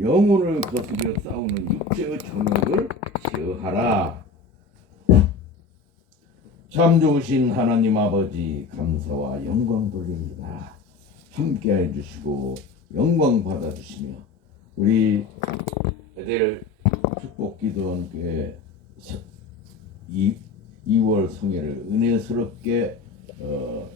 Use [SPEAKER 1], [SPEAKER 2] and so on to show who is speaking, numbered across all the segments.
[SPEAKER 1] 영혼을 거스려 싸우는 육체의 정욕을 제어하라. 참 좋으신 하나님 아버지 감사와 영광 돌립니다. 함께해 주시고 영광 받아 주시며 우리 베델 축복기도원교회 2월 성회를 은혜스럽게 어,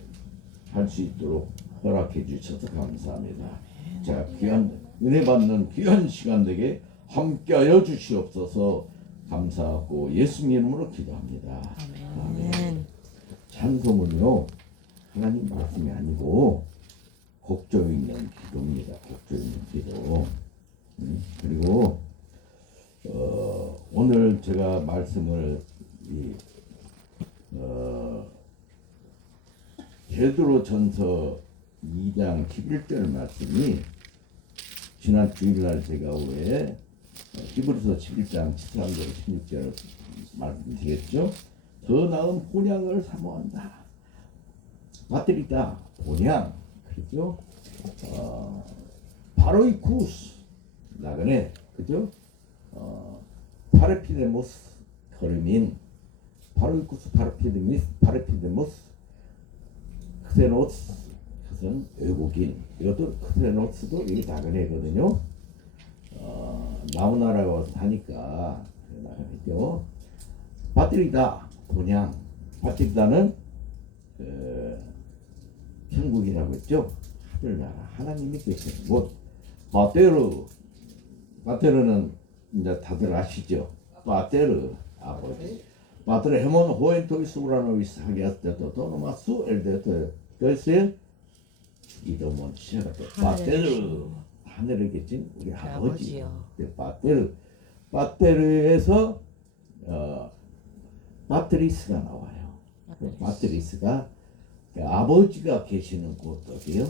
[SPEAKER 1] 할 수 있도록 허락해 주셔서 감사합니다. 자 귀한 은혜 받는 귀한 시간 되게 함께하여 주시옵소서 감사하고 예수님 이름으로 기도합니다.
[SPEAKER 2] 아멘.
[SPEAKER 1] 찬송은요 하나님 말씀이 아니고 곡조 있는 기도입니다. 곡조 있는 기도. 음, 그리고 어, 오늘 제가 말씀을 이, 어, 베드로 전서 2장 11절 말씀이 지난 주일날 제가 왜 어, 히브리서 11장 13절 16절 말씀드렸죠. 더 나은 본향을 사모한다. 배터리다 본향 그죠? 어, 바로 이 쿠스 나그네 그죠? 어, 파르피데모스 걸음인 바로 이 쿠스 파르피데미스 파르피데모스 크세노스 그 것은 외국인 이것도 크세노스도 여기 나그네거든요. 어, 나오나라고 와서 사니까 나그네죠. 배터리다 본향 배터리다는 그, 천국이라고 했죠. 하늘나라 하나님이 계시는 곳. 바테르 바테르는 이제 다들 아시죠. 바테르 아버지. 바테르 헤몬 호엔토이스 우라노비스 하게스테토 도노마스 엘데토 그래서 이도몬 시작했죠. 바테르 하늘에 계신 우리 아버지.
[SPEAKER 2] 아버지요.
[SPEAKER 1] 그 바테르 바테르에서 어, 바트리스가 나와요. 그 바트리스가 그 아버지가 계시는 곳 어디요?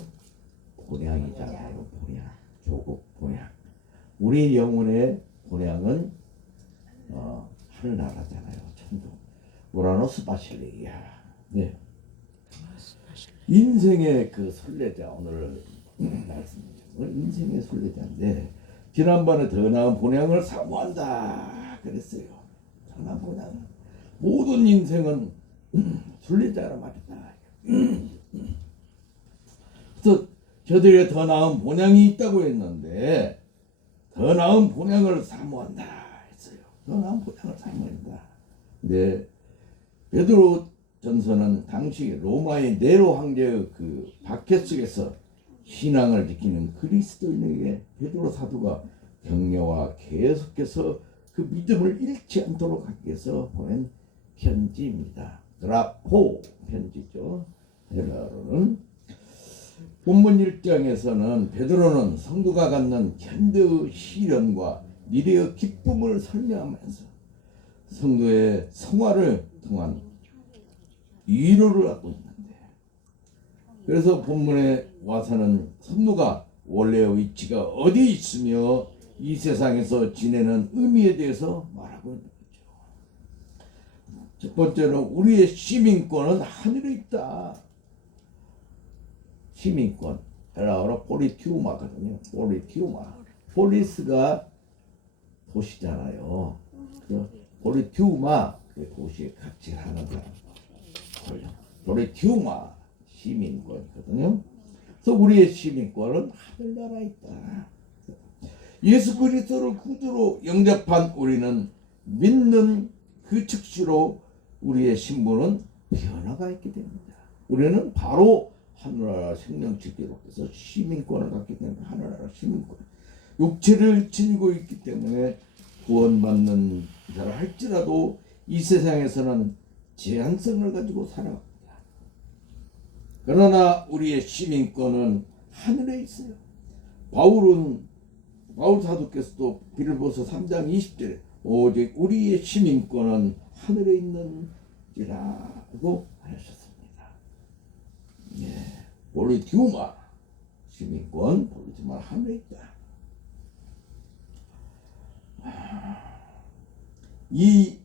[SPEAKER 1] 본향이잖아요. 본향, 조국 본향. 우리 영혼의 본향은 어, 하늘나라잖아요. 천국. 우라노스 바실리아. 네. 인생의 그 순례자 오늘. 오늘 인생의 순례자인데 지난번에 더 나은 본향을 사모한다 그랬어요. 더 나은 본향. 모든 인생은 순례자라 말이다. 그래서 저들의 더 나은 본향이 있다고 했는데 더 나은 본향을 사모한다 했어요. 더 나은 본향을 사모한다. 근데 베드로 전서는 당시 로마의 네로 황제의 그 박해 속에서 신앙을 지키는 그리스도인에게 베드로 사도가 격려와 계속해서 그 믿음을 잃지 않도록 하기 위해서 보낸 편지입니다. 그라포 편지죠. 헬라어로는 본문 1장에서는 베드로는 성도가 갖는 현대의 시련과 미래의 기쁨을 설명하면서 성도의 성화를 통한 위로를 얻고 있는데 그래서 본문에 와서는 성도가 원래의 위치가 어디 있으며 이 세상에서 지내는 의미에 대해서 말하고 있는 거죠. 첫 번째는 우리의 시민권은 하늘에 있다. 시민권 헬라어로 포리티우마거든요. 포리티우마. 폴리스가 도시잖아요. 그 포리티우마 그 도시에 갑질하는 사람. 포리티우마 시민권이거든요. 그래서 우리의 시민권은 하늘나라에 있다. 예수 그리스도를 구주로 영접한 우리는 믿는 그 즉시로 우리의 신분은 변화가 있게 됩니다. 우리는 바로 하늘나라 생명체 기록해서 시민권을 갖게 되는 하늘나라 시민권. 육체를 지니고 있기 때문에 구원받는 자를 할지라도 이 세상에서는 제한성을 가지고 살아갑니다. 그러나 우리의 시민권은 하늘에 있어요. 바울은 바울 사도께서도 빌보서 3장 20절에 오직 우리의 시민권은 하늘에 있는지라고 하셨습니다. 예, 볼리티우마 시민권 볼리티우마 하늘에 있다. 이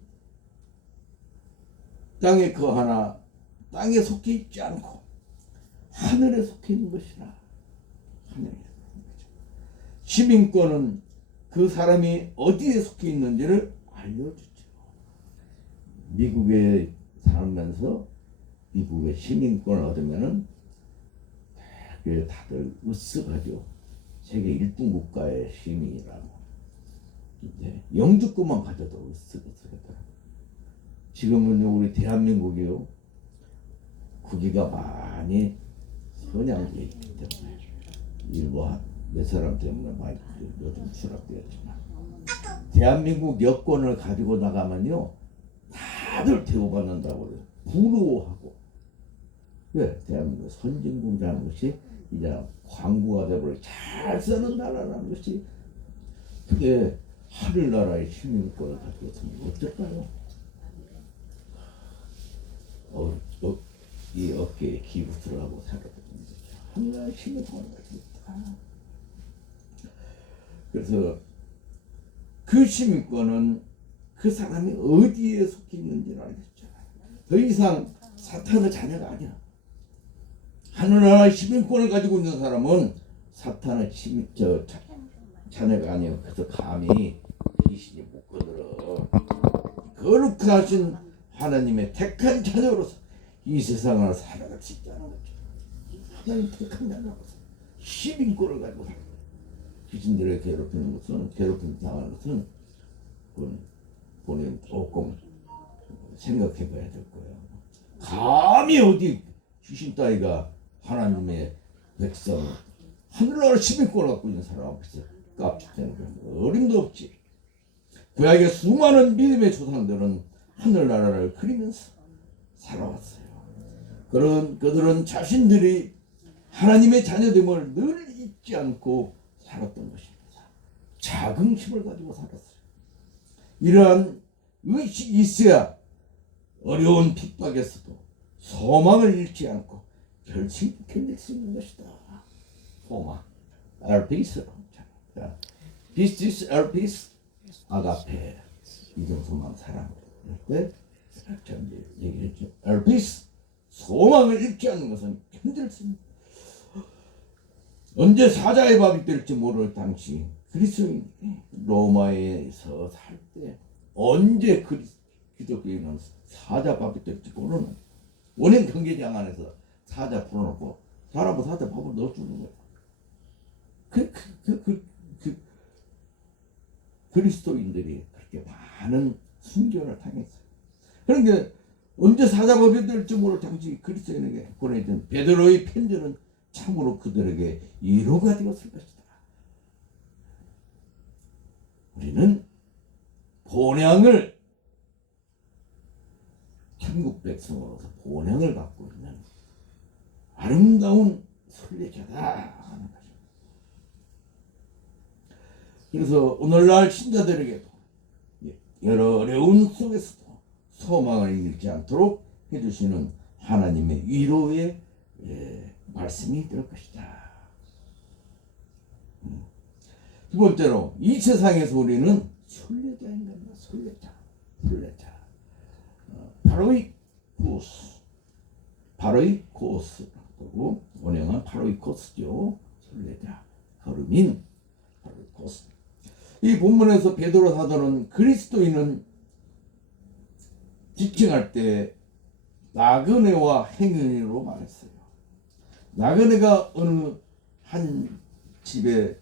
[SPEAKER 1] 땅에 거하나 땅에 속해 있지 않고 하늘에 속해 있는 것이라 하늘에 속해 거죠. 시민권은 그 사람이 어디에 속해 있는지를 알려주죠. 미국에 살면서 미국의 시민권을 얻으면은 되게 다들 으쓱하죠. 세계 1등 국가의 시민이라고. 영주권만 가져도 으쓱으쓱하더라. 지금은 우리 대한민국이요. 국기가 많이 선양돼 있기 때문에 일부 한- 몇 사람 때문에 많이 요즘 추락되었지만 대한민국 여권을 가지고 나가면요. 다들 대우받는다고 그래요. 부러워하고. 왜? 대한민국 선진국이라는 것이 이제 광고가 되고 잘 쓰는 나라라는 것이 그게 하늘나라의 시민권을 가지고 있으면 어떨까요? 어, 어, 이 어깨에 기부스를 하고. 하늘나라의 시민권을 가지고 있다. 그래서 그 시민권은 그 사람이 어디에 속해 있는지를 알겠잖아요. 더 이상 사탄의 자녀가 아니야. 하늘나라의 시민권을 가지고 있는 사람은 사탄의 시민 저 자, 자녀가 아니에요. 그래서 감히 귀신이 못 거들어. 거룩하신 하나님의 택한 자녀로서 이 세상을 살아갈 수 있다는 거죠. 하나님 택한 자녀로서 시민권을 가지고. 귀신들을 괴롭히는 것은 괴롭힘 당하는 것은 본 본인 조금 생각해 봐야 될 거예요. 감히 어디 귀신 따위가 하나님의 백성 하늘나라 시민권을 갖고 있는 사람 앞에서 깝치는 거 어림도 없지. 구약의 수많은 믿음의 조상들은 하늘나라를 그리면서 살아왔어요. 그런 그들은 자신들이 하나님의 자녀됨을 늘 잊지 않고 살았던 것입니다. 자긍심을 가지고 살았어요. 이러한 의식이 있어야 어려운 핍박에서도 소망을 잃지 않고 결심 견딜 수 있는 것이다. 소망. 알피스. 자, 비스티스 알피스 아가페 이정 소망 사랑 이럴 때참 이제 얘기했죠. 알피스 소망을 잃지 않는 것은 있는 언제 사자의 밥이 될지 모를 당시 그리스도인 로마에서 살 때 언제 그리- 기독교인은 사자 밥이 될지 모르는 원인 경계장 안에서 사자 풀어놓고 사람은 사자 밥을 넣어주는 거야. 그, 그, 그, 그, 그 그리스도인들이 그렇게 많은 순교를 당했어요. 그러니까 언제 사자법이 될지 모를 당시 그리스도인에게 보내준 베드로의 편지는 참으로 그들에게 위로가 되었을 것이다. 우리는 본향을 천국 백성으로서 본향을 갖고 있는 아름다운 순례자다 하는 것입니다. 그래서 오늘날 신자들에게도 여러 어려운 속에서도 소망을 잃지 않도록 해주시는 하나님의 위로의 예, 말씀이 될 것이다. 음. 두 번째로 이 세상에서 우리는 순례자인 겁니다. 순례자, 순례자. 어, 바로 이 코스, 바로 이 코스라고 원형은 바로 이 코스죠. 순례자, 걸음인 바로 이 코스. 이 본문에서 베드로 사도는 그리스도인은 지칭할 때 나그네와 행인으로 말했어요. 나그네가 어느 한 집에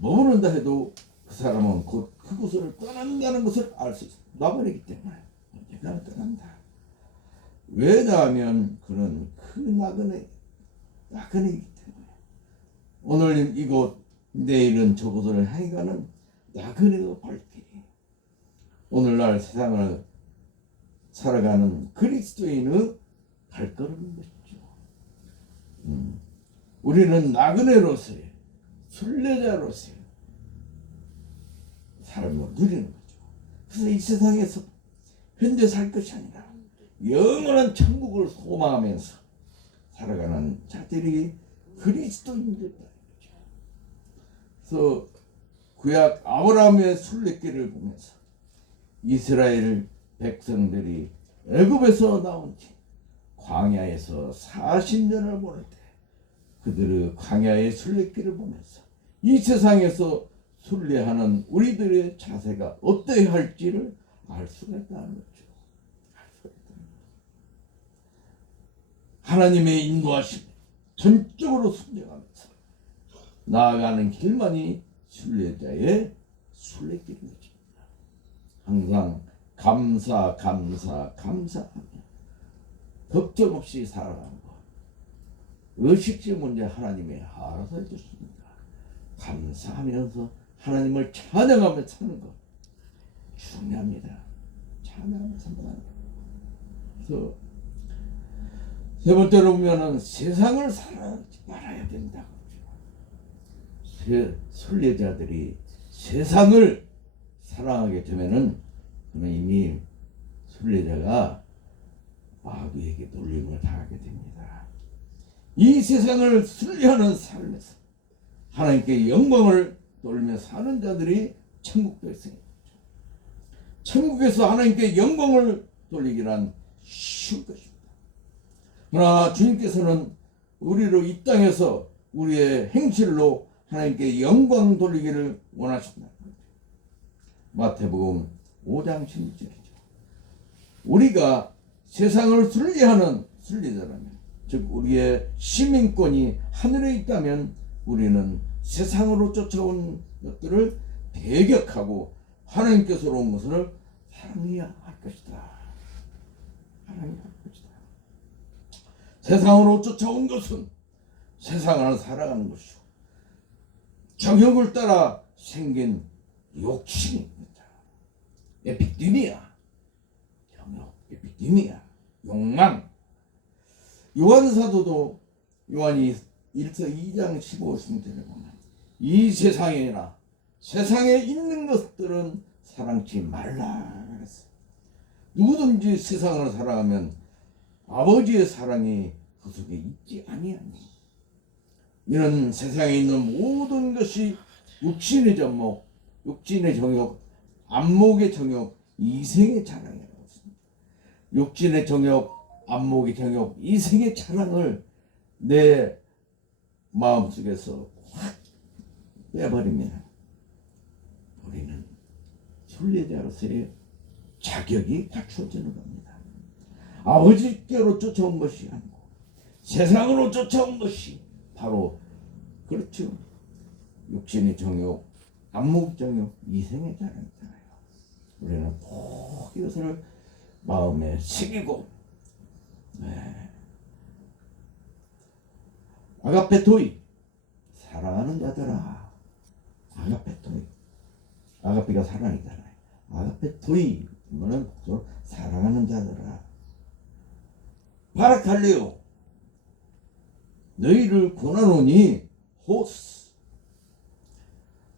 [SPEAKER 1] 머무른다 해도 그 사람은 곧 그곳을 떠난다는 것을 알 수 있어요. 나그네이기 때문에 언젠가는 떠난다. 왜냐하면 그는 그 나그네 나그네이기 때문에 오늘 이곳 내일은 저곳을 가는 나그네의 발길이 오늘날 세상을 살아가는 그리스도인의 발걸음인 것이죠. 음, 우리는 나그네로서의 순례자로서의 삶을 누리는 거죠. 그래서 이 세상에서 현재 살 것이 아니라 영원한 천국을 소망하면서 살아가는 자들이 그리스도인들이라는 거죠. 그래서 구약 아브라함의 순례길을 보면서 이스라엘 백성들이 애굽에서 나온 뒤 광야에서 40년을 보낼 때 그들의 광야의 순례길을 보면서 이 세상에서 순례하는 우리들의 자세가 어떠해야 할지를. 알 수가 있다는 거죠. 하나님의 인도하심 전적으로 순종하면서 나아가는 길만이 순례자의 순례길인 것입니다. 항상 감사 감사 감사하며 걱정 없이 살아가는 것 의식적 문제 하나님이 알아서 해주십니다. 감사하면서 하나님을 찬양하며 사는 것 중요합니다. 찬양하며 사는 것. 그래서 세 번째로 보면은 세상을 살아가지 말아야 된다고 세, 순례자들이 세상을 사랑하게 되면은 그는 이미 순례자가 마귀에게 놀림을 당하게 됩니다. 이 세상을 순례하는 삶에서 하나님께 영광을 돌며 사는 자들이 천국 백성이죠. 천국에서 하나님께 영광을 돌리기란 쉬운 것입니다. 그러나 주님께서는 우리로 이 땅에서 우리의 행실로 하나님께 영광 돌리기를 원하신다. 마태복음 5장 16절이죠. 우리가 세상을 순리하는 순리자라면, 즉 우리의 시민권이 하늘에 있다면 우리는 세상으로 쫓아온 것들을 배격하고 하나님께서 온 것을 사랑해야 할 것이다. 사랑해야 할 것이다. 세상으로 쫓아온 것은 세상을 살아가는 것이고 정욕을 따라 생긴 욕심입니다. 에피디미아, 정욕, 에피디미아, 욕망. 요한 사도도 요한이 1서 2장 15절에 보면 이 세상에나 세상에 있는 것들은 사랑치 말라 그랬어요. 누구든지 세상을 사랑하면 아버지의 사랑이 그 속에 있지 아니하니 이런 세상에 있는 모든 것이 육신의 접목, 육신의 정욕, 안목의 정욕, 이생의 자랑이라고 했습니다. 육신의 정욕, 안목의 정욕, 이생의 자랑을 내 마음속에서 확 빼버리면 우리는 순례자로서의 자격이 갖추어지는 겁니다. 아버지께로 쫓아온 것이 아니고 세상으로 쫓아온 것이 바로 그렇죠. 육신의 정욕, 안목 정욕, 이생의 자랑이잖아요. 우리는 꼭 이것을 마음에 새기고 네. 아가페 토이 사랑하는 자들아 아가페 토이 아가페가 사랑이잖아요. 아가페 토이 이거는 서로 사랑하는 자들아 바라칼레오 너희를 고난오니 호스.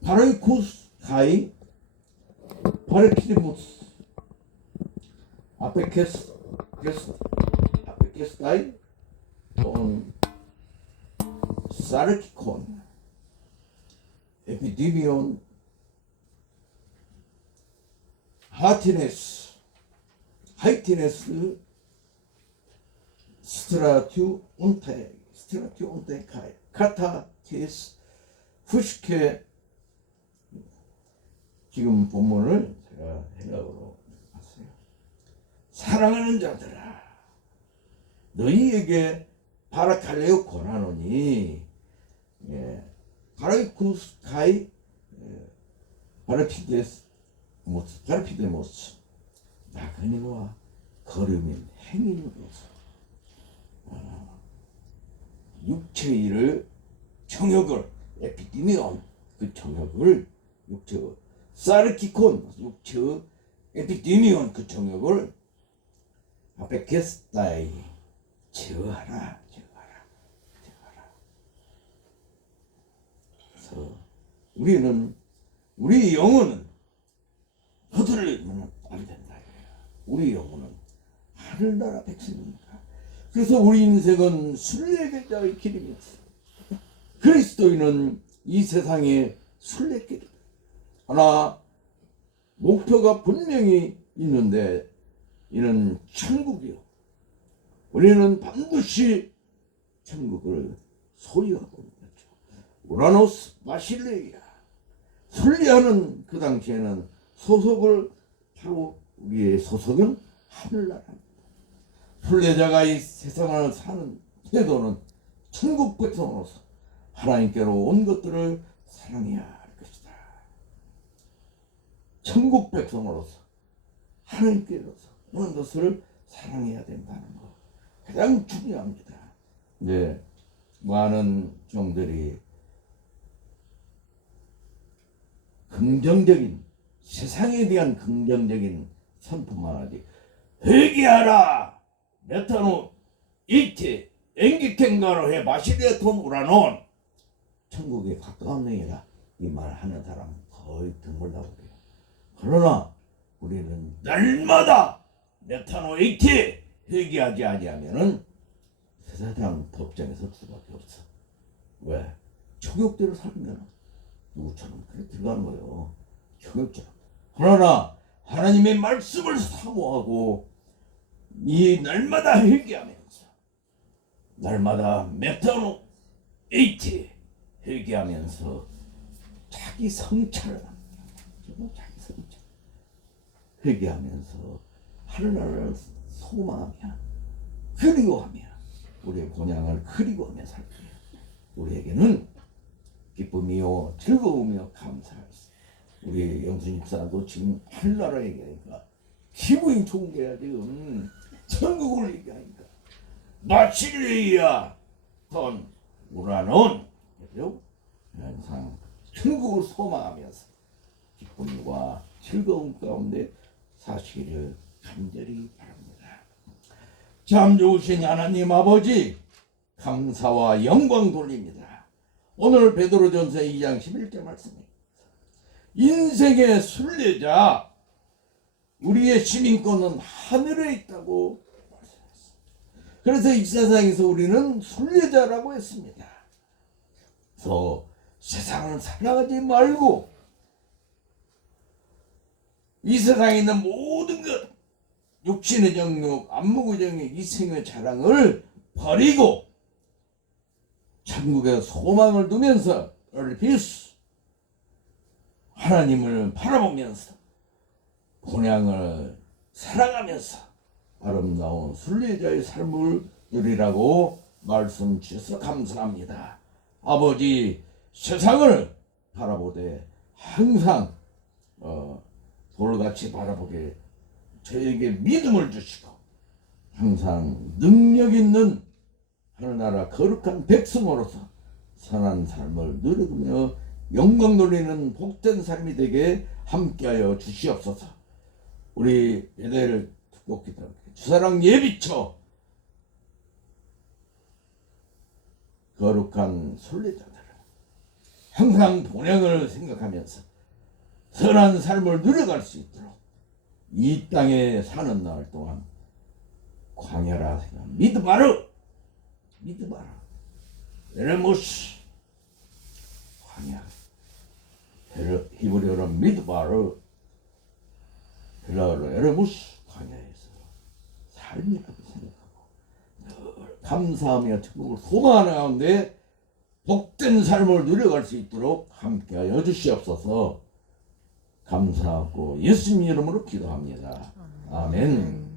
[SPEAKER 1] 바라이코스 가이 바르키데모스. 아페케스 게스 아페케스타이. 돈 사르키콘. 에피디미온. 하티네스. 하이티네스. 스트라튜 운테 스트라튜 운테 카이. 카타 티스 후시케 지금 본문을 제가 헬라어로 봤어요. 사랑하는 자들아 너희에게 바라칼레오 권하노니 예, 바라이쿠스 카이 예, 모스 바라피데 모스 나그네와 걸음인 행인으로서 어, 육체의 일을 정욕을 에피디미온 그 정욕을 육체 사르키콘 육체 에피디미온 그 정욕을 앞에 게스타이 제어하라 제어하라 제어하라. 그래서 우리는 우리 영혼은 허들리면 안 된다. 우리 영혼은 하늘나라 백성입니다. 그래서 우리 인생은 순례자의 길입니다 그리스도인은 이 세상의 순례길이다 하나 목표가 분명히 있는데 이는 천국이요. 우리는 반드시 천국을 소유하고 있는 거죠. 우라노스 바실레이아 순례하는 그 당시에는 소속을 바로 우리의 소속은 하늘나라입니다. 순례자가 이 세상을 사는 태도는 천국 백성으로서 하나님께로 온 것들을 사랑해야 할 것이다. 천국 백성으로서 하나님께로서 오는 것을 사랑해야 된다는 것. 가장 중요합니다. 네, 많은 종들이 긍정적인 세상에 대한 긍정적인 선포만 하지. 회개하라! 메타노 이티 엔기텐가로 해 마시리아 톤 우라논 천국에 가까운 명이라 이말 하는 사람은 거의 드물다고 그래요 그러나 우리는 날마다 메타노 이티 회개하지 아니하면은 세상 법정에 설 수밖에 없어 왜? 초격대로 살면 누구처럼 그래 들어가는 거예요. 교육처럼. 그러나 하나님의 말씀을 사모하고 이 날마다 회개하면서 날마다 메타노 에이티 회개하면서 자기 성찰을 합니다. 자기 성찰 회개하면서 하늘나라를 소망하며 그리워하며 우리의 본향을 그리워하며 살 거예요. 우리에게는 기쁨이요 즐거움이요 감사하시 우리 영순 집사도 지금 하늘나라 얘기하니까 기분이 좋은 게야 지금 천국을 얘기하니까 마칠리야 돈 우라는 그죠? 항상 천국을 소망하면서 기쁨과 즐거움 가운데 사시기를 간절히 바랍니다. 참 좋으신 하나님 아버지 감사와 영광 돌립니다. 오늘 베드로전서 2장 11절 말씀입니다. 인생의 순례자 우리의 시민권은 하늘에 있다고 말씀했습니다. 그래서 이 세상에서 우리는 순례자라고 했습니다. 그래서 세상을 사랑하지 말고 이 세상에 있는 모든 것 육신의 정욕, 안목의 정욕, 이생의 자랑을 버리고 천국에 소망을 두면서 얼피스 하나님을 바라보면서 본향을 사랑하면서 아름다운 순례자의 삶을 누리라고 말씀 주셔서 감사합니다. 아버지 세상을 바라보되 항상 어, 돌같이 바라보게 저에게 믿음을 주시고 항상 능력 있는 하늘나라 거룩한 백성으로서 선한 삶을 누리며 영광 돌리는 복된 삶이 되게 함께하여 주시옵소서. 우리 예대를 듣고 기도할게 주사랑 예비처 거룩한 순례자들은 항상 본향을 생각하면서 선한 삶을 누려갈 수 있도록 이 땅에 사는 날 동안 광야라 생각 믿어봐라! 믿어봐라! 에레모스! 광야. 히브리어로 믿어봐라! 헬라어로 에레모스! 광야에서 삶이라고 늘 감사하며 천국을 소망하는 가운데 복된 삶을 누려갈 수 있도록 함께하여 주시옵소서 감사하고 예수님 이름으로 기도합니다. 아멘.